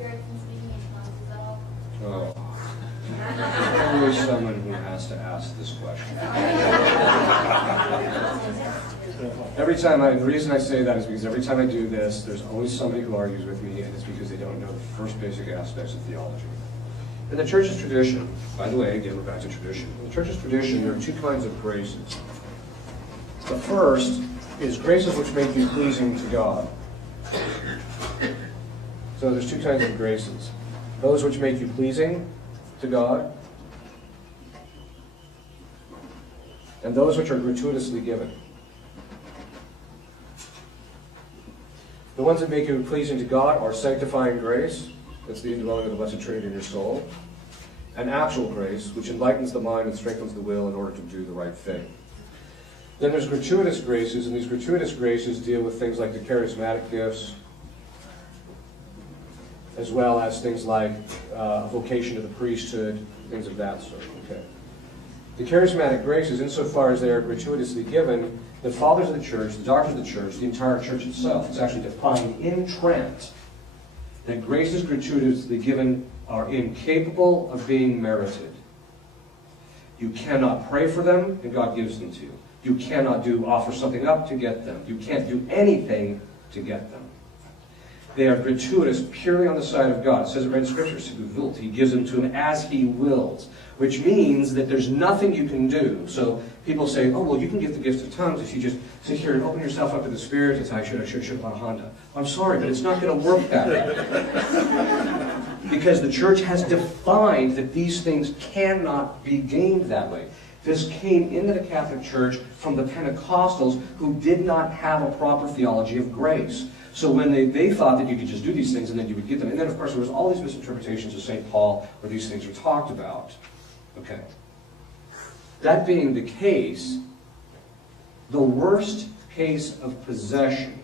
spirits and speaking in tongues, is that all? Oh. Always someone who has to ask this question. Every time the reason I say that is because every time I do this, there's always somebody who argues with me, and it's because they don't know the first basic aspects of theology. In the church's tradition, by the way, again, we're back to tradition. In the church's tradition, there are two kinds of graces. The first is graces which make you pleasing to God. So there's two kinds of graces. Those which make you pleasing to God, and those which are gratuitously given. The ones that make you pleasing to God are sanctifying grace, that's the indwelling of the Blessed Trinity in your soul, and actual grace, which enlightens the mind and strengthens the will in order to do the right thing. Then there's gratuitous graces, and these gratuitous graces deal with things like the charismatic gifts, as well as things like vocation to the priesthood, things of that sort. Okay. The charismatic graces, insofar as they are gratuitously given, the fathers of the church, the doctors of the church, the entire church itself, is actually defined in Trent that graces gratuitously given are incapable of being merited. You cannot pray for them, and God gives them to you. You cannot offer something up to get them. You can't do anything to get them. They are gratuitous purely on the side of God. It says it right in Scripture, He gives them to him as He wills, which means that there's nothing you can do. So people say, oh, well, you can get the gift of tongues if you just sit here and open yourself up to the Spirit. It's how I should have bought a Honda. I'm sorry, but it's not going to work that way. Because the church has defined that these things cannot be gained that way. This came into the Catholic Church from the Pentecostals who did not have a proper theology of grace. So when they thought that you could just do these things and then you would get them. And then, of course, there was all these misinterpretations of St. Paul where these things are talked about. Okay. That being the case, the worst case of possession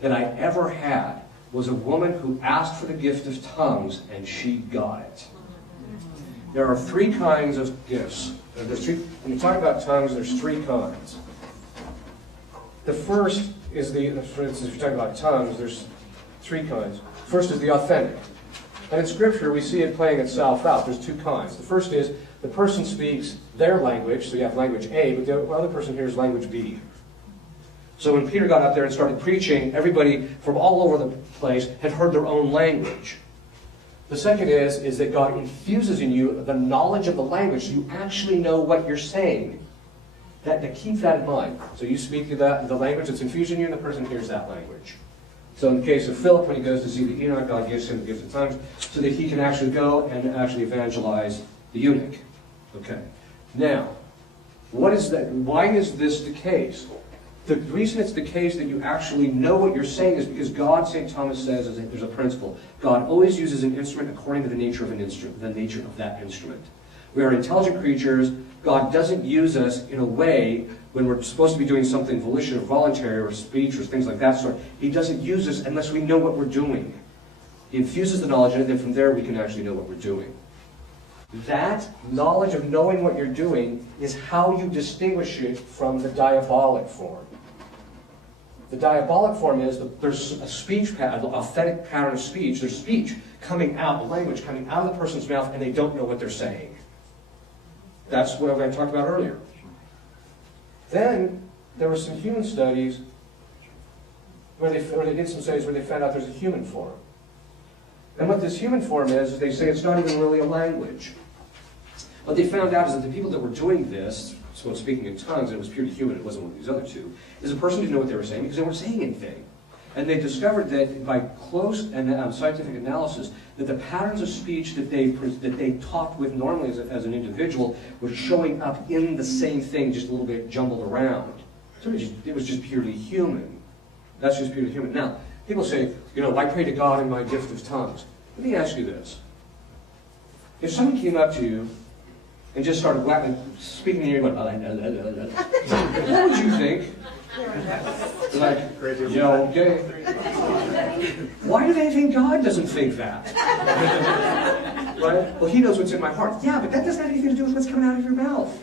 that I ever had was a woman who asked for the gift of tongues and she got it. There are three kinds of gifts. When you talk about tongues, there's three kinds. The first is for instance, if you're talking about tongues, there's three kinds. First is the authentic. And in Scripture, we see it playing itself out. There's two kinds. The first is the person speaks their language, so you have language A, but the other person hears language B. So when Peter got out there and started preaching, everybody from all over the place had heard their own language. The second is that God infuses in you the knowledge of the language, so you actually know what you're saying. To keep that in mind. So you speak the language that's infused in you, and the person hears that language. So in the case of Philip, when he goes to see the Enoch, God gives him the gift of tongues so that he can actually go and actually evangelize the eunuch. Okay. Now, what is that? Why is this the case? The reason it's the case that you actually know what you're saying is because God, St. Thomas says, there's a principle. God always uses an instrument according to the nature of an instrument, the nature of that instrument. We are intelligent creatures. God doesn't use us in a way when we're supposed to be doing something volition or voluntary or speech or things like that sort. He doesn't use us unless we know what we're doing. He infuses the knowledge in it, and then from there we can actually know what we're doing. That knowledge of knowing what you're doing is how you distinguish it from the diabolic form. The diabolic form is there's a speech pattern, an authentic pattern of speech. There's speech coming out, the language coming out of the person's mouth, and they don't know what they're saying. That's what I talked about earlier. Then there were some human studies where they did some studies where they found out there's a human form. And what this human form is they say it's not even really a language. What they found out is that the people that were doing this, so speaking in tongues, and it was purely human, it wasn't one of these other two, is a person who didn't know what they were saying because they weren't saying anything. And they discovered that by close and scientific analysis, that the patterns of speech that they talked with normally as an individual were showing up in the same thing, just a little bit jumbled around. So it was just purely human. That's just purely human. Now, people say, I pray to God in my gift of tongues. Let me ask you this. If someone came up to you and just started speaking in your ear, what would you think? Like, okay. Why do they think God doesn't think that? Right? Well, He knows what's in my heart. Yeah, but that doesn't have anything to do with what's coming out of your mouth.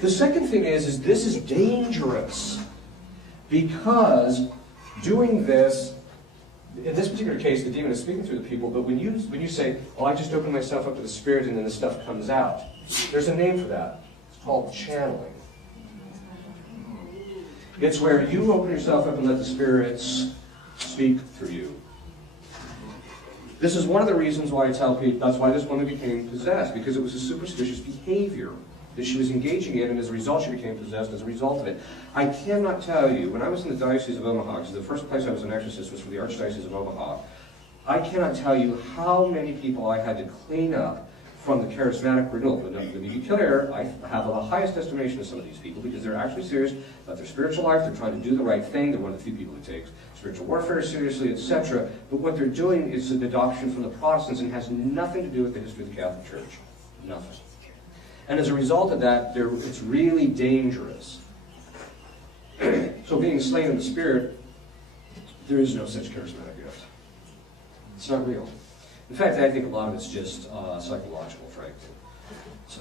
The second thing is this is dangerous because doing this in this particular case, the demon is speaking through the people, but when you say, oh, I just open myself up to the Spirit and then the stuff comes out, there's a name for that. It's called channeling. It's where you open yourself up and let the spirits speak through you. This is one of the reasons why I tell people, that's why this woman became possessed, because it was a superstitious behavior that she was engaging in, and as a result she became possessed as a result of it. I cannot tell you, when I was in the Diocese of Omaha, because the first place I was an exorcist was for the Archdiocese of Omaha, I cannot tell you how many people I had to clean up from the charismatic renewal. The nuclear, I have the highest estimation of some of these people because they're actually serious about their spiritual life. They're trying to do the right thing. They're one of the few people who takes spiritual warfare seriously, etc. But what they're doing is an adoption from the Protestants and has nothing to do with the history of the Catholic Church. Nothing. And as a result of that, it's really dangerous. So being slain in the Spirit, there is no such charismatic gift. It's not real. In fact, I think a lot of it's just psychological, frankly. So,